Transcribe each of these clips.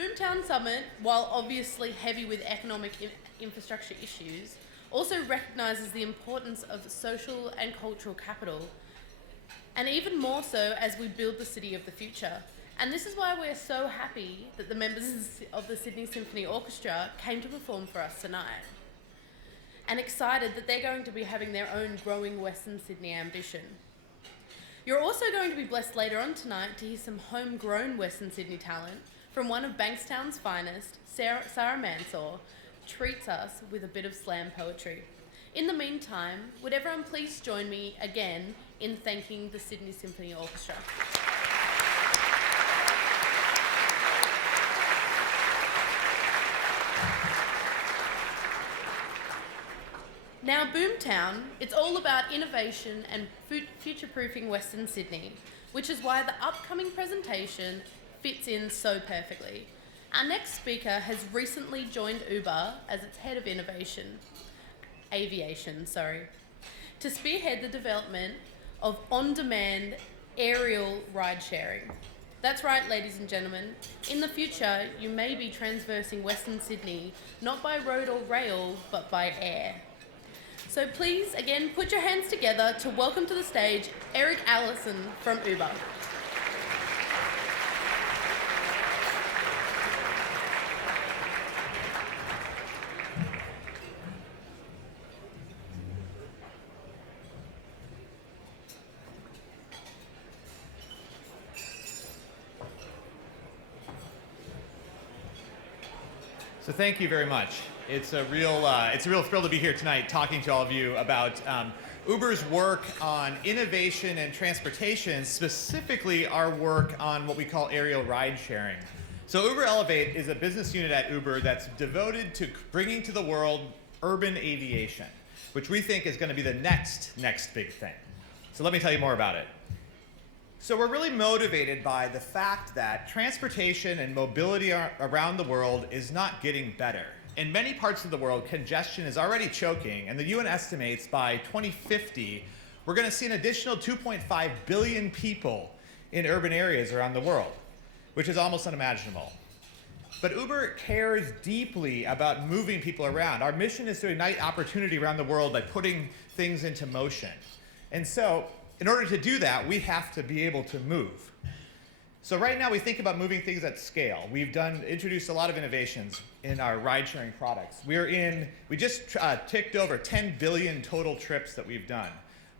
Boomtown Summit, while obviously heavy with economic infrastructure issues, also recognises the importance of social and cultural capital, and even more so as we build the city of the future. And this is why we're so happy that the members of the Sydney Symphony Orchestra came to perform for us tonight, and excited that they're going to be having their own growing Western Sydney ambition. You're also going to be blessed later on tonight to hear some homegrown Western Sydney talent from one of Bankstown's finest, Sarah Mansour, treats us with a bit of slam poetry. In the meantime, would everyone please join me again in thanking the Sydney Symphony Orchestra. Now, Boomtown, it's all about innovation and future-proofing Western Sydney, which is why the upcoming presentation fits in so perfectly. Our next speaker has recently joined Uber as its head of aviation, to spearhead the development of on-demand aerial ride-sharing. That's right, ladies and gentlemen. In the future, you may be transversing Western Sydney, not by road or rail, but by air. So please, again, put your hands together to welcome to the stage Eric Allison from Uber. So thank you very much. It's a real thrill to be here tonight talking to all of you about Uber's work on innovation and transportation, specifically our work on what we call aerial ride sharing. So Uber Elevate is a business unit at Uber that's devoted to bringing to the world urban aviation, which we think is going to be the next big thing. So let me tell you more about it. So we're really motivated by the fact that transportation and mobility around the world is not getting better. In many parts of the world, congestion is already choking, and the UN estimates by 2050, we're going to see an additional 2.5 billion people in urban areas around the world, which is almost unimaginable. But Uber cares deeply about moving people around. Our mission is to ignite opportunity around the world by putting things into motion. And so, in order to do that, we have to be able to move. So right now we think about moving things at scale. We've introduced a lot of innovations in our ride-sharing products. We just ticked over 10 billion total trips that we've done.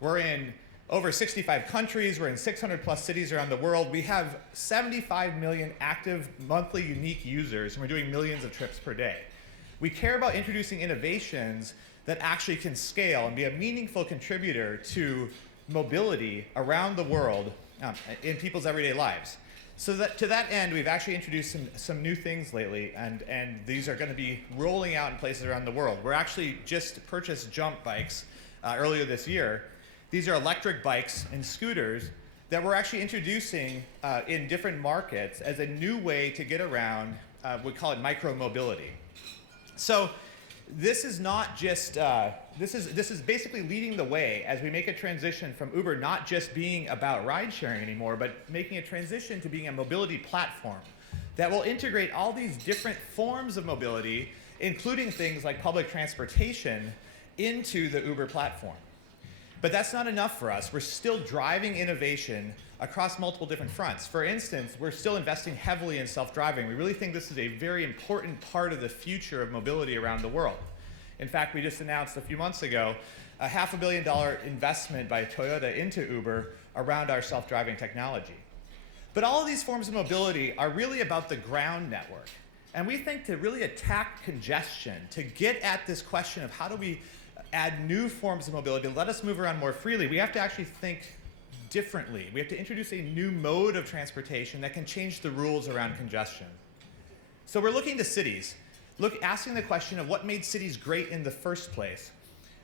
We're in over 65 countries. We're in 600 plus cities around the world. We have 75 million active monthly unique users, and we're doing millions of trips per day. We care about introducing innovations that actually can scale and be a meaningful contributor to mobility around the world in people's everyday lives. So to that end, we've actually introduced some new things lately, and these are going to be rolling out in places around the world. We're actually just purchased Jump bikes earlier this year. These are electric bikes and scooters that we're actually introducing in different markets as a new way to get around, we call it micro-mobility. So this is not just, this is basically leading the way as we make a transition from Uber not just being about ride sharing anymore, but making a transition to being a mobility platform that will integrate all these different forms of mobility, including things like public transportation, into the Uber platform. But that's not enough for us. We're still driving innovation across multiple different fronts. For instance, we're still investing heavily in self-driving. We really think this is a very important part of the future of mobility around the world. In fact, we just announced a few months ago a $500 million investment by Toyota into Uber around our self-driving technology. But all of these forms of mobility are really about the ground network. And we think to really attack congestion, to get at this question of how do we add new forms of mobility, let us move around more freely, we have to actually think differently. We have to introduce a new mode of transportation that can change the rules around congestion. So we're looking to cities, asking the question of what made cities great in the first place.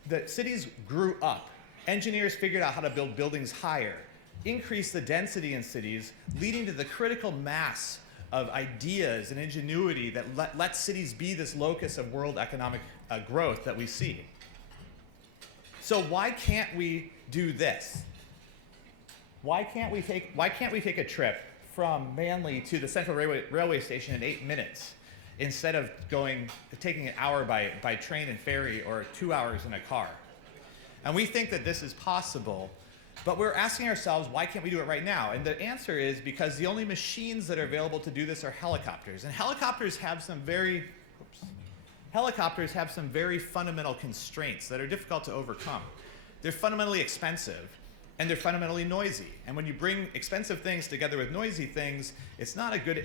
The cities grew up. Engineers figured out how to build buildings higher, increase the density in cities, leading to the critical mass of ideas and ingenuity that let cities be this locus of world economic growth that we see. So why can't we do this? Why can't we take a trip from Manly to the Central Railway Station in 8 minutes, instead of taking an hour by train and ferry or 2 hours in a car. And we think that this is possible, but we're asking ourselves, why can't we do it right now? And the answer is because the only machines that are available to do this are helicopters. And helicopters have some very fundamental constraints that are difficult to overcome. They're fundamentally expensive, and they're fundamentally noisy. And when you bring expensive things together with noisy things, it's not a good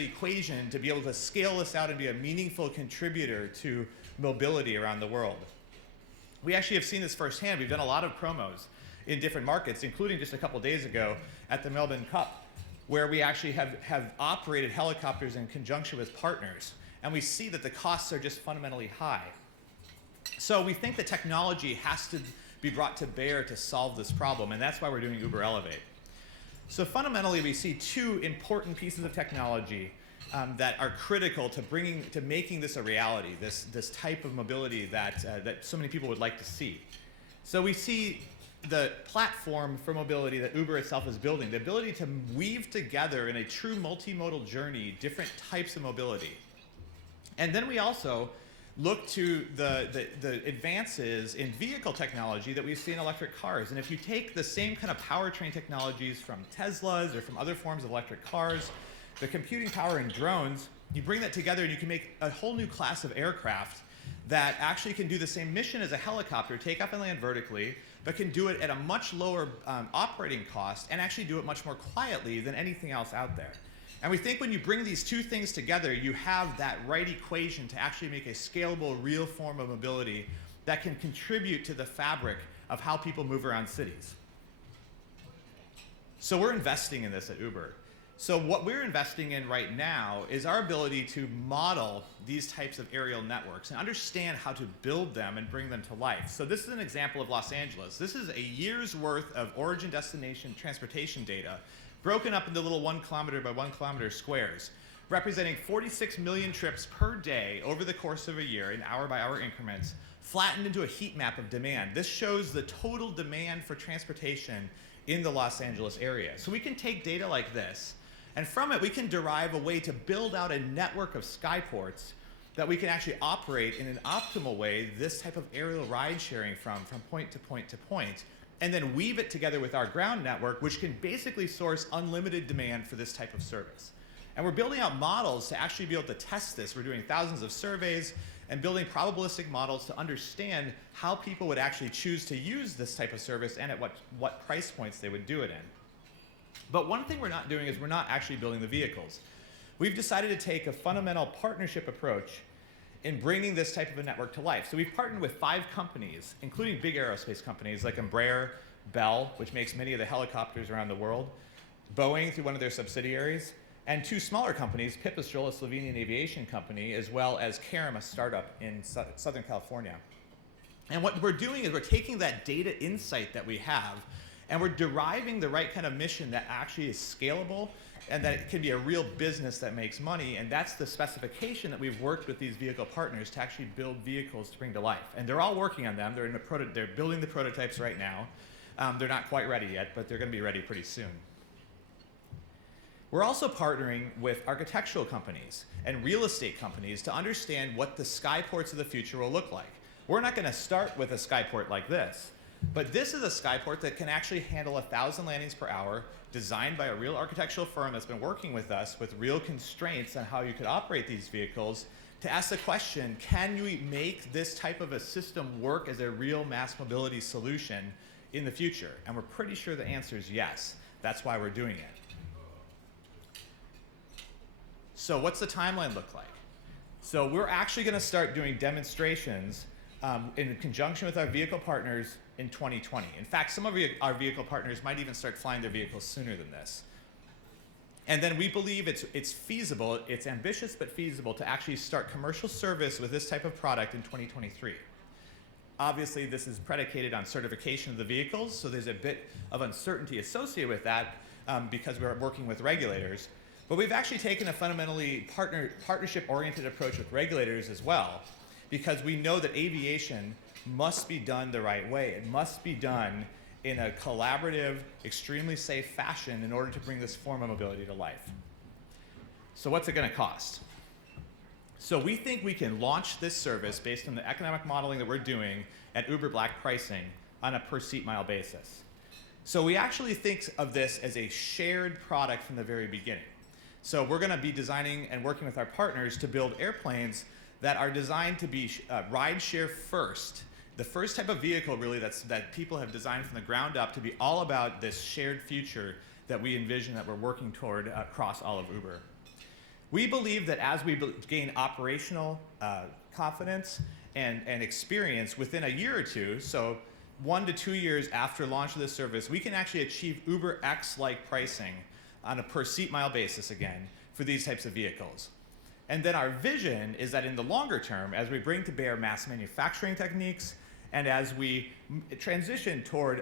equation to be able to scale this out and be a meaningful contributor to mobility around the world. We actually have seen this firsthand. We've done a lot of promos in different markets, including just a couple days ago at the Melbourne Cup, where we actually have operated helicopters in conjunction with partners. And we see that the costs are just fundamentally high. So we think that technology has to be brought to bear to solve this problem, and that's why we're doing Uber Elevate. So fundamentally, we see two important pieces of technology that are critical to making this a reality, this type of mobility that so many people would like to see. So we see the platform for mobility that Uber itself is building, the ability to weave together in a true multimodal journey different types of mobility. And then we also look to the advances in vehicle technology that we see in electric cars. And if you take the same kind of powertrain technologies from Teslas or from other forms of electric cars, the computing power in drones, you bring that together and you can make a whole new class of aircraft that actually can do the same mission as a helicopter, take off and land vertically, but can do it at a much lower operating cost and actually do it much more quietly than anything else out there. And we think when you bring these two things together, you have that right equation to actually make a scalable, real form of mobility that can contribute to the fabric of how people move around cities. So we're investing in this at Uber. So what we're investing in right now is our ability to model these types of aerial networks and understand how to build them and bring them to life. So this is an example of Los Angeles. This is a year's worth of origin destination transportation data broken up into little 1 kilometer by 1 kilometer squares, representing 46 million trips per day over the course of a year in hour-by-hour increments, flattened into a heat map of demand. This shows the total demand for transportation in the Los Angeles area. So we can take data like this, and from it we can derive a way to build out a network of skyports that we can actually operate in an optimal way, this type of aerial ride sharing from point to point to point, and then weave it together with our ground network, which can basically source unlimited demand for this type of service. And we're building out models to actually be able to test this. We're doing thousands of surveys and building probabilistic models to understand how people would actually choose to use this type of service and at what price points they would do it in. But one thing we're not doing is we're not actually building the vehicles. We've decided to take a fundamental partnership approach in bringing this type of a network to life. So we've partnered with 5 companies, including big aerospace companies like Embraer, Bell, which makes many of the helicopters around the world, Boeing through one of their subsidiaries, and 2 smaller companies, Pipistrel, a Slovenian aviation company, as well as Carum, a startup in Southern California. And what we're doing is we're taking that data insight that we have and we're deriving the right kind of mission that actually is scalable and that it can be a real business that makes money. And that's the specification that we've worked with these vehicle partners to actually build vehicles to bring to life. And they're all working on them. They're building the prototypes right now. They're not quite ready yet, but they're going to be ready pretty soon. We're also partnering with architectural companies and real estate companies to understand what the skyports of the future will look like. We're not going to start with a skyport like this, but this is a skyport that can actually handle 1,000 landings per hour, designed by a real architectural firm that's been working with us with real constraints on how you could operate these vehicles, to ask the question, can we make this type of a system work as a real mass mobility solution in the future? And we're pretty sure the answer is yes. That's why we're doing it. So what's the timeline look like? So we're actually going to start doing demonstrations in conjunction with our vehicle partners in 2020. In fact, some of our vehicle partners might even start flying their vehicles sooner than this. And then we believe it's feasible, it's ambitious but feasible to actually start commercial service with this type of product in 2023. Obviously, this is predicated on certification of the vehicles, so there's a bit of uncertainty associated with that because we're working with regulators. But we've actually taken a fundamentally partnership-oriented approach with regulators as well, because we know that aviation must be done the right way. It must be done in a collaborative, extremely safe fashion in order to bring this form of mobility to life. So what's it going to cost? So we think we can launch this service based on the economic modeling that we're doing at Uber Black pricing on a per seat mile basis. So we actually think of this as a shared product from the very beginning. So we're going to be designing and working with our partners to build airplanes that are designed to be ride share first. The first type of vehicle really that people have designed from the ground up to be all about this shared future that we envision that we're working toward across all of Uber. We believe that as we gain operational confidence and experience within a year or two, so 1 to 2 years after launch of this service, we can actually achieve UberX-like pricing on a per seat mile basis again for these types of vehicles. And then our vision is that in the longer term, as we bring to bear mass manufacturing techniques, and as we transition toward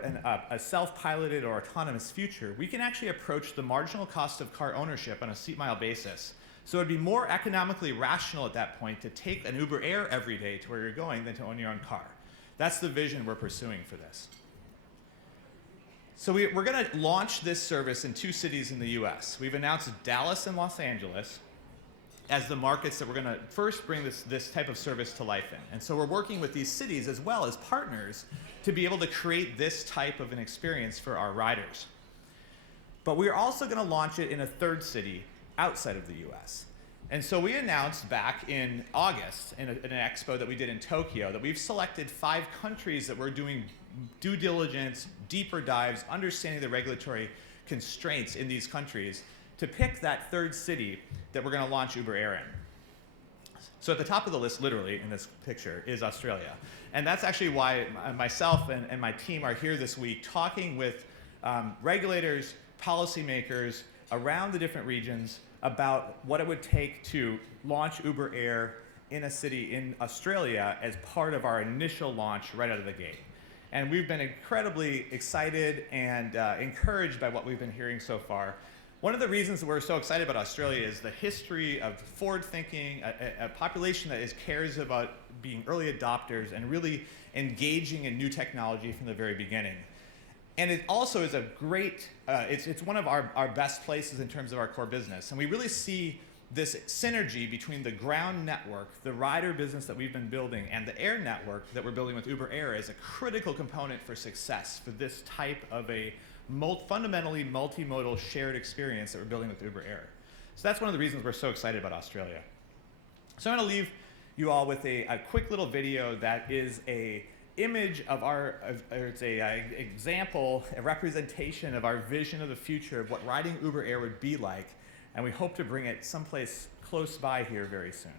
a self-piloted or autonomous future, we can actually approach the marginal cost of car ownership on a seat mile basis. So it'd be more economically rational at that point to take an Uber Air every day to where you're going than to own your own car. That's the vision we're pursuing for this. So we're going to launch this service in 2 cities in the US. We've announced Dallas and Los Angeles as the markets that we're going to first bring this type of service to life in. And so we're working with these cities as well as partners to be able to create this type of an experience for our riders. But we're also going to launch it in a 3rd city outside of the US. And so we announced back in August in an expo that we did in Tokyo that we've selected 5 countries that we're doing due diligence, deeper dives, understanding the regulatory constraints in these countries to pick that 3rd city that we're going to launch Uber Air in. So at the top of the list, literally, in this picture, is Australia. And that's actually why myself and my team are here this week talking with regulators, policymakers around the different regions about what it would take to launch Uber Air in a city in Australia as part of our initial launch right out of the gate. And we've been incredibly excited and encouraged by what we've been hearing so far. One of the reasons that we're so excited about Australia is the history of forward thinking, a population that cares about being early adopters and really engaging in new technology from the very beginning. And it also is a great, it's one of our best places in terms of our core business. And we really see this synergy between the ground network, the rider business that we've been building, and the air network that we're building with Uber Air as a critical component for success for this type of a fundamentally multimodal shared experience that we're building with Uber Air. So that's one of the reasons we're so excited about Australia. So I'm going to leave you all with a quick little video that is a image of it's a example, a representation of our vision of the future of what riding Uber Air would be like, and we hope to bring it someplace close by here very soon.